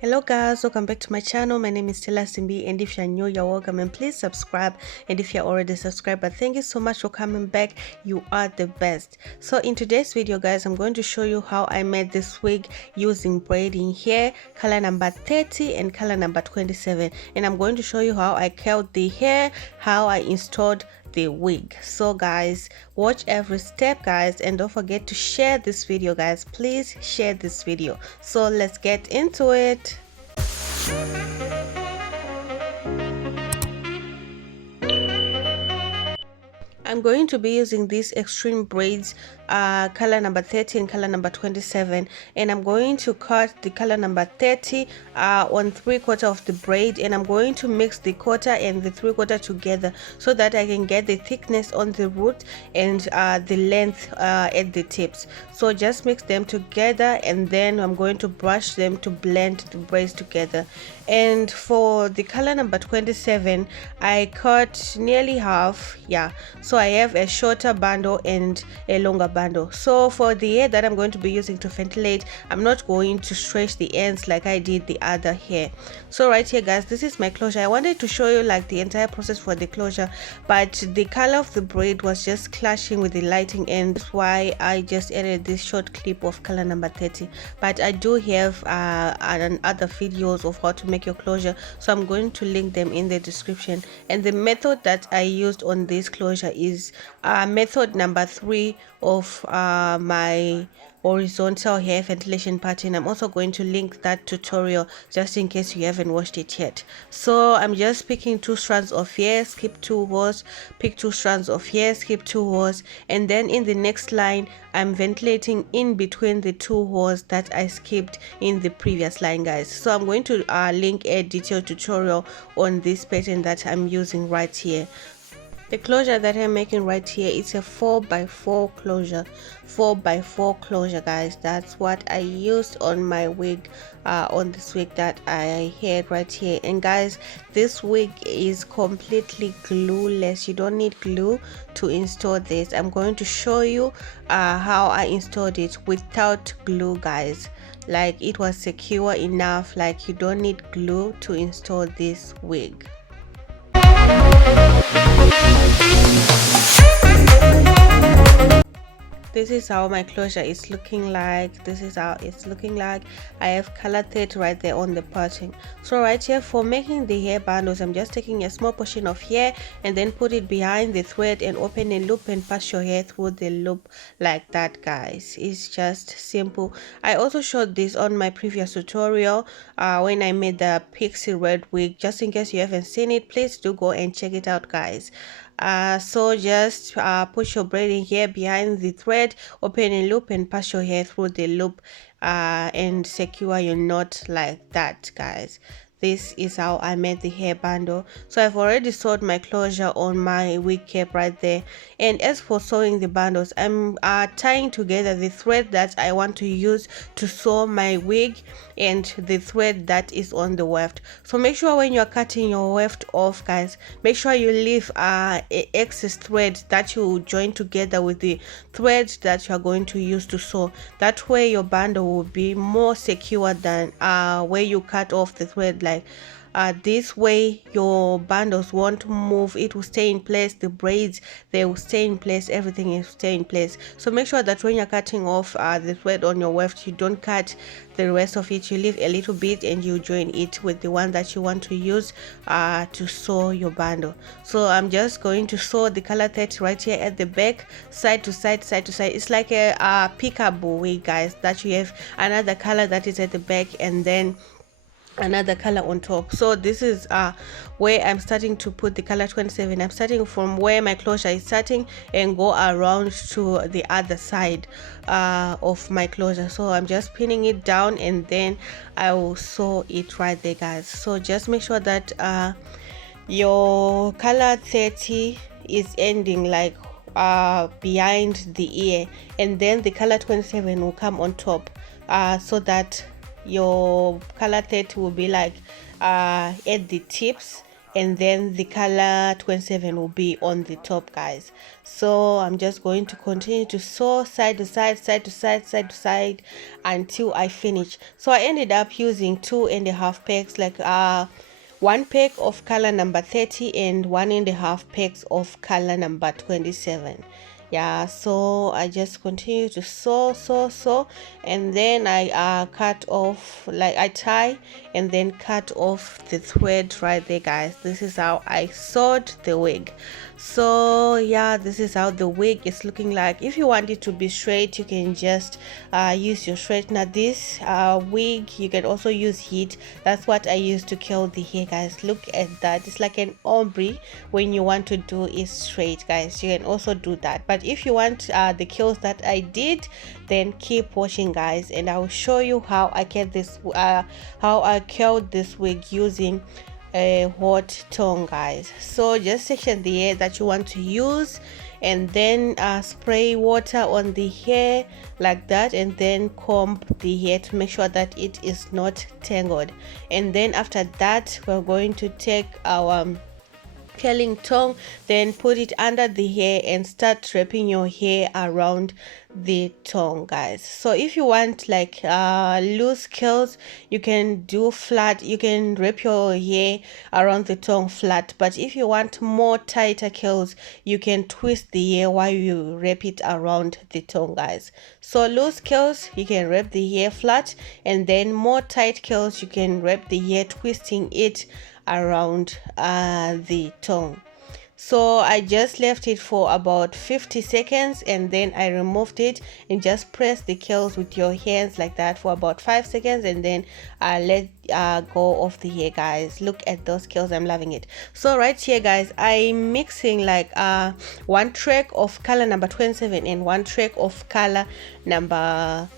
Hello guys, welcome back to my channel. My name is Stella Simbi, and if you're new, you're welcome, and please subscribe. And if you're already subscribed, but thank you so much for coming back. You are the best. So in today's video guys, I'm going to show you how I made this wig using braiding hair, color number 30 and color number 27, and I'm going to show you how I curled the hair, how I installed the wig. So guys, watch every step guys, and don't forget to share this video guys. Please share this video. So let's get into it. I'm going to be using these extreme braids, color number 30 and color number 27, and I'm going to cut the color number 30 on 3/4 of the braid, and I'm going to mix the quarter and the 3/4 together so that I can get the thickness on the root and the length at the tips. So just mix them together, and then I'm going to brush them to blend the braids together. And for the color number 27, I cut nearly half, yeah, so I have a shorter bundle and a longer bundle. So for the hair that I'm going to be using to ventilate, I'm not going to stretch the ends like I did the other hair. So right here guys, this is my closure. I wanted to show you like the entire process for the closure, but the color of the braid was just clashing with the lighting, and that's why I just added this short clip of color number 30. But I do have other videos of how to make your closure, so I'm going to link them in the description. And the method that I used on this closure is method number 3 of my horizontal hair ventilation pattern. I'm also going to link that tutorial just in case you haven't watched it yet. So I'm just picking 2 strands of hair, skip 2 rows, pick 2 strands of hair, skip 2 rows, and then in the next line I'm ventilating in between the 2 rows that I skipped in the previous line guys. So I'm going to link a detailed tutorial on this pattern that I'm using right here. The closure that I'm making right here is a 4x4 closure. 4x4 closure guys, that's what I used on my wig, on this wig that I had right here. And guys, this wig is completely glueless. You don't need glue to install this. I'm going to show you how I installed it without glue guys. Like, it was secure enough, like you don't need glue to install this wig. This is how my closure is looking like. This is how it's looking like. I have color 30 right there on the pattern. So right here for making the hair bundles, I'm just taking a small portion of hair and then put it behind the thread and open a loop and pass your hair through the loop like that guys. It's just simple. I also showed this on my previous tutorial when I made the pixie red wig. Just in case you haven't seen it, please do go and check it out guys. So just put your braiding hair behind the thread, open a loop and pass your hair through the loop and secure your knot like that guys. This is how I made the hair bundle. So I've already sewed my closure on my wig cap right there. And as for sewing the bundles, I'm tying together the thread that I want to use to sew my wig and the thread that is on the weft. So make sure when you're cutting your weft off guys, make sure you leave excess thread that you join together with the thread that you are going to use to sew. That way your bundle will be more secure than where you cut off the thread. Like this way your bundles won't move, it will stay in place. The braids, they will stay in place, everything is stay in place. So make sure that when you're cutting off the thread on your weft, you don't cut the rest of it. You leave a little bit and you join it with the one that you want to use to sew your bundle. So I'm just going to sew the color 30 right here at the back, side to side, side to side. It's like a peekaboo wig guys, that you have another color that is at the back and then another color on top. So this is where I'm starting to put the color 27. I'm starting from where my closure is starting and go around to the other side of my closure. So I'm just pinning it down and then I will sew it right there guys. So just make sure that your color 30 is ending like behind the ear, and then the color 27 will come on top, so that your color 30 will be like at the tips and then the color 27 will be on the top, guys. So I'm just going to continue to sew side to side, side to side, side to side until I finish. So I ended up using 2.5 packs, like 1 pack of color number 30 and 1.5 packs of color number 27. Yeah, so I just continue to sew, and then I cut off, like I tie and then cut off the thread right there, guys. This is how I sewed the wig. So yeah, this is how the wig is looking like. If you want it to be straight, you can just use your straightener. This wig, you can also use heat. That's what I use to curl the hair, guys. Look at that. It's like an ombre when you want to do it straight, guys. You can also do that, but if you want the curls that I did, then keep watching, guys, and I will show you how I get this how I curled this wig using a hot tongue, guys. So just section the hair that you want to use, and then spray water on the hair like that, and then comb the hair to make sure that it is not tangled. And then after that, we're going to take our curling tongue, then put it under the hair and start wrapping your hair around the tongue, guys. So if you want like loose curls, you can do flat, you can wrap your hair around the tongue flat, but if you want more tighter curls, you can twist the hair while you wrap it around the tongue, guys. So loose curls, you can wrap the hair flat, and then more tight curls, you can wrap the hair twisting it around the tongue. So I just left it for about 50 seconds, and then I removed it, and just press the curls with your hands like that for about 5 seconds, and then let go of the hair, guys. Look at those curls, I'm loving it. So right here, guys, I'm mixing like 1 track of color number 27 and 1 track of color number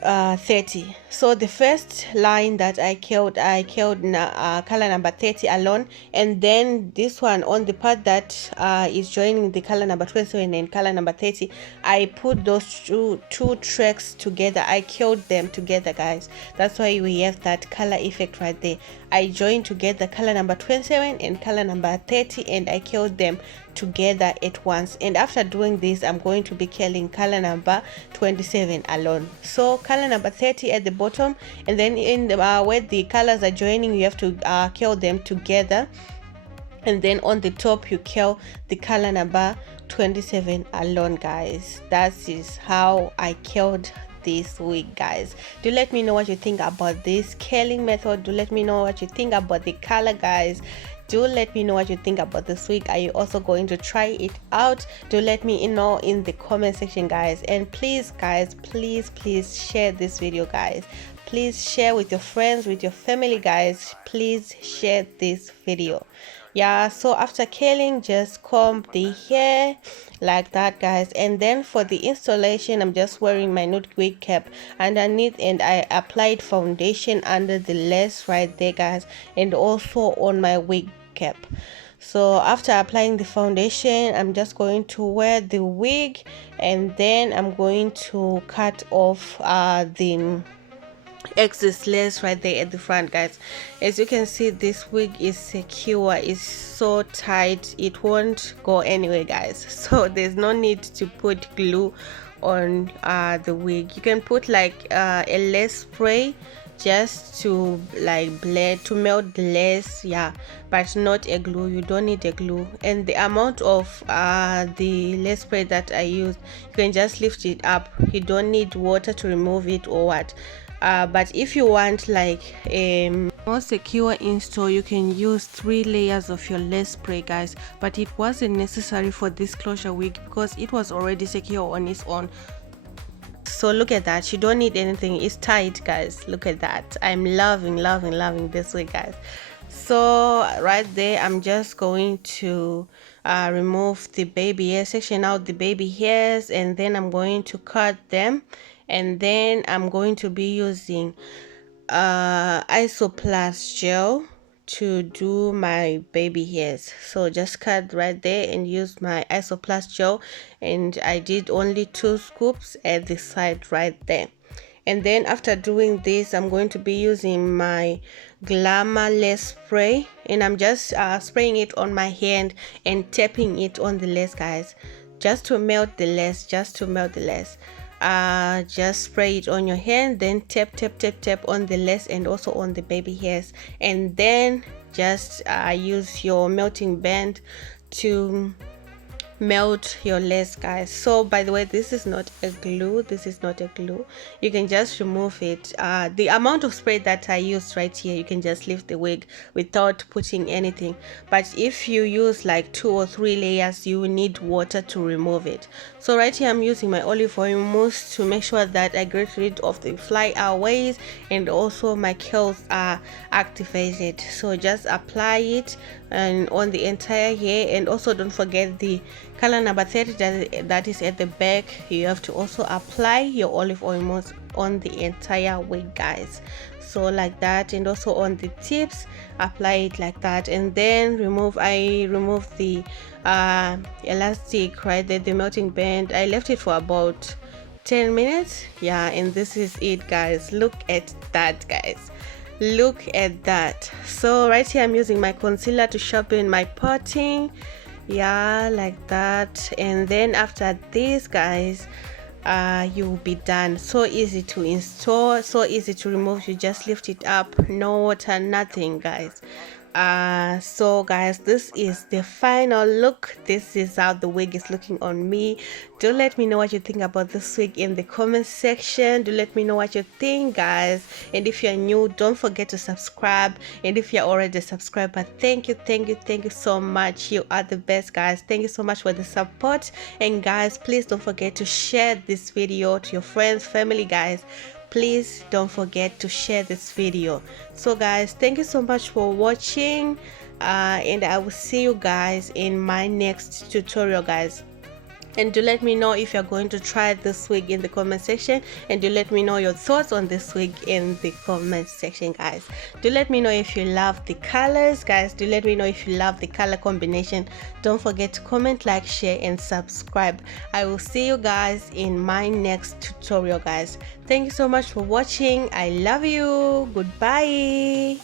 30. So the first line that I curled color number 30 alone, and then this one on the part that is joining the color number 27 and color number 30, I put those two tracks together. I curled them together, guys. That's why we have that color effect right there. I joined together color number 27 and color number 30, and I curled them together at once. And after doing this, I'm going to be curling color number 27 alone. So color number 30 at the bottom, and then in the where the colors are joining, you have to curl them together, and then on the top you curl the color number 27 alone, guys. That is how I curled this wig, guys. Do let me know what you think about this curling method. Do let me know what you think about the color, guys. Do let me know what you think about this wig. Are you also going to try it out? Do let me know in the comment section, guys. And please, guys, please share this video, guys. Please share with your friends, with your family, guys. Please share this video. Yeah, so after curling, just comb the hair like that, guys. And then for the installation, I'm just wearing my LiQWYD cap underneath, and I applied foundation under the lace right there, guys, and also on my wig cap. So after applying the foundation, I'm just going to wear the wig, and then I'm going to cut off the excess lace right there at the front, guys. As you can see, this wig is secure, it's so tight, it won't go anywhere, guys. So there's no need to put glue on the wig. You can put like a lace spray just to like blend, to melt the lace, yeah, but not a glue. You don't need a glue. And the amount of the lace spray that I used, you can just lift it up. You don't need water to remove it or what. But if you want like a more secure install, you can use 3 layers of your lace spray, guys, but it wasn't necessary for this closure wig because it was already secure on its own. So look at that, you don't need anything, it's tight, guys. Look at that. I'm loving this wig, guys. So right there, I'm just going to remove the baby hair, section out the baby hairs, and then I'm going to cut them. And then I'm going to be using Isoplast gel to do my baby hairs. So just cut right there and use my Isoplast gel, and I did only 2 scoops at the side right there. And then after doing this, I'm going to be using my Glamour lace spray, and I'm just spraying it on my hand and tapping it on the lace, guys, just to melt the lace, just spray it on your hand, then tap on the lace and also on the baby hairs, and then just use your melting band to melt your lace, guys. So by the way, this is not a glue, you can just remove it. The amount of spray that I used right here, you can just leave the wig without putting anything, but if you use like 2 or 3 layers, you need water to remove it. So right here I'm using my olive oil mousse to make sure that I get rid of the flyaways and also my curls are activated. So just apply it and on the entire hair, and also don't forget the color number 30 that is at the back. You have to also apply your olive oil mousse on the entire wig, guys. So like that, and also on the tips apply it like that, and then I remove the elastic right there, the melting band. I left it for about 10 minutes, yeah, and this is it, guys. Look at that, guys, look at that. So right here I'm using my concealer to sharpen my parting, yeah, like that. And then after this, guys, you'll be done. So easy to install, so easy to remove. You just lift it up, no water, nothing, guys. So guys, this is the final look. This is how the wig is looking on me. Do let me know what you think about this wig in the comment section. Do let me know what you think, guys. And if you're new, don't forget to subscribe. And if you're already a subscriber, thank you so much. You are the best, guys. Thank you so much for the support. And guys, please don't forget to share this video to your friends, family, guys. Please don't forget to share this video. So guys, thank you so much for watching, and I will see you guys in my next tutorial, guys. And do let me know if you're going to try this wig in the comment section, and do let me know your thoughts on this wig in the comment section, guys. Do let me know if you love the colors, guys. Do let me know if you love the color combination. Don't forget to comment, like, share and subscribe. I will see you guys in my next tutorial, guys. Thank you so much for watching. I love you. Goodbye.